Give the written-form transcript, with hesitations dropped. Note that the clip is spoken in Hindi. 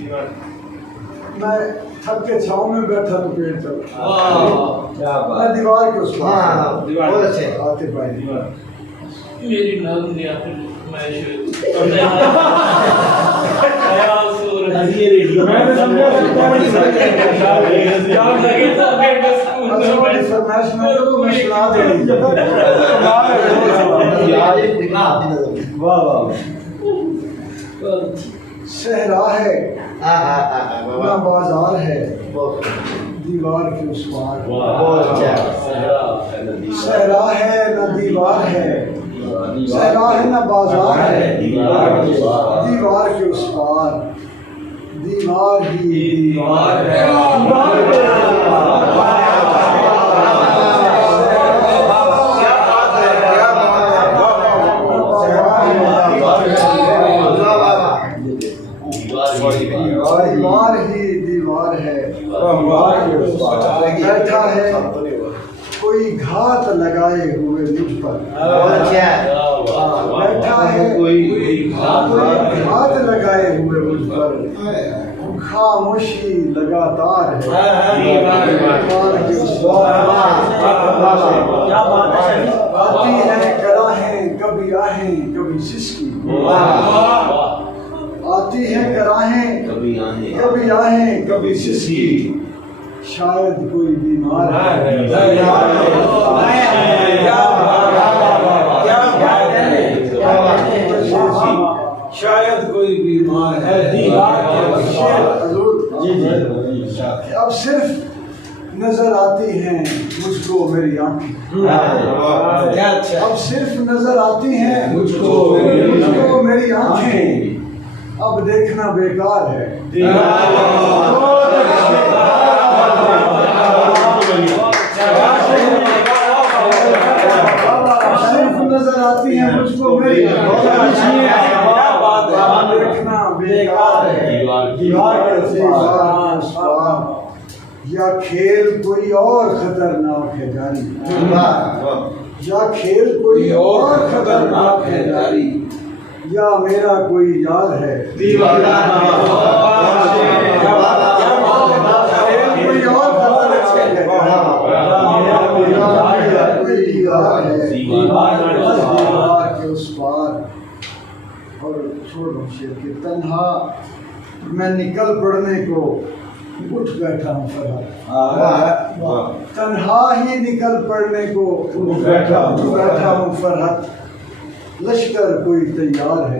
मैं थक के छाँव में बैठा तो पेड़ चल क्या मैं बात। दीवार के उस हाँ हाँ बहुत अच्छे। आते भाई मेरी नज़म नहीं आती मैं ये रेडियो मैंने समझा फरमाइश में तो मैं सुना दे वाह वाह सहरा है ना बाजार है दीवार के उस पार बहुत अच्छा। सहरा है ना दीवार है सहरा है ना बाजार है दीवार के उस पार दीवार ही दीवार है दीवार ही दीवार है बैठा है कोई घात लगाए हुए मुझ पर बैठा है कोई घात लगाए हुए मुझ पर खामोशी लगातार है दीवार के उस पार आती है कराहें कभी आहें कभी सिसकी आती है कराहें कभी आहें कभी सिसकी शायद कोई बीमार है शायद कोई बीमार है अब सिर्फ नजर आती हैं मुझको मेरी आंखें अब सिर्फ नजर आती हैं मुझको मेरी आंखें अब देखना बेकार है सिर्फ नजर आती हैं मुझको मेरी देखना बेकार है या खेल कोई और खतरनाक है जारी या खेल कोई और खतरनाक है जारी या मेरा कोई यार है कोई और कोई यार है दीवार के उस पार और छोड़ो शेर के तन्हा मैं निकल पड़ने को उठ बैठा हूँ फरहत तन्हा ही निकल पड़ने को उठ बैठा हूँ फरहत लश्कर कोई तैयार है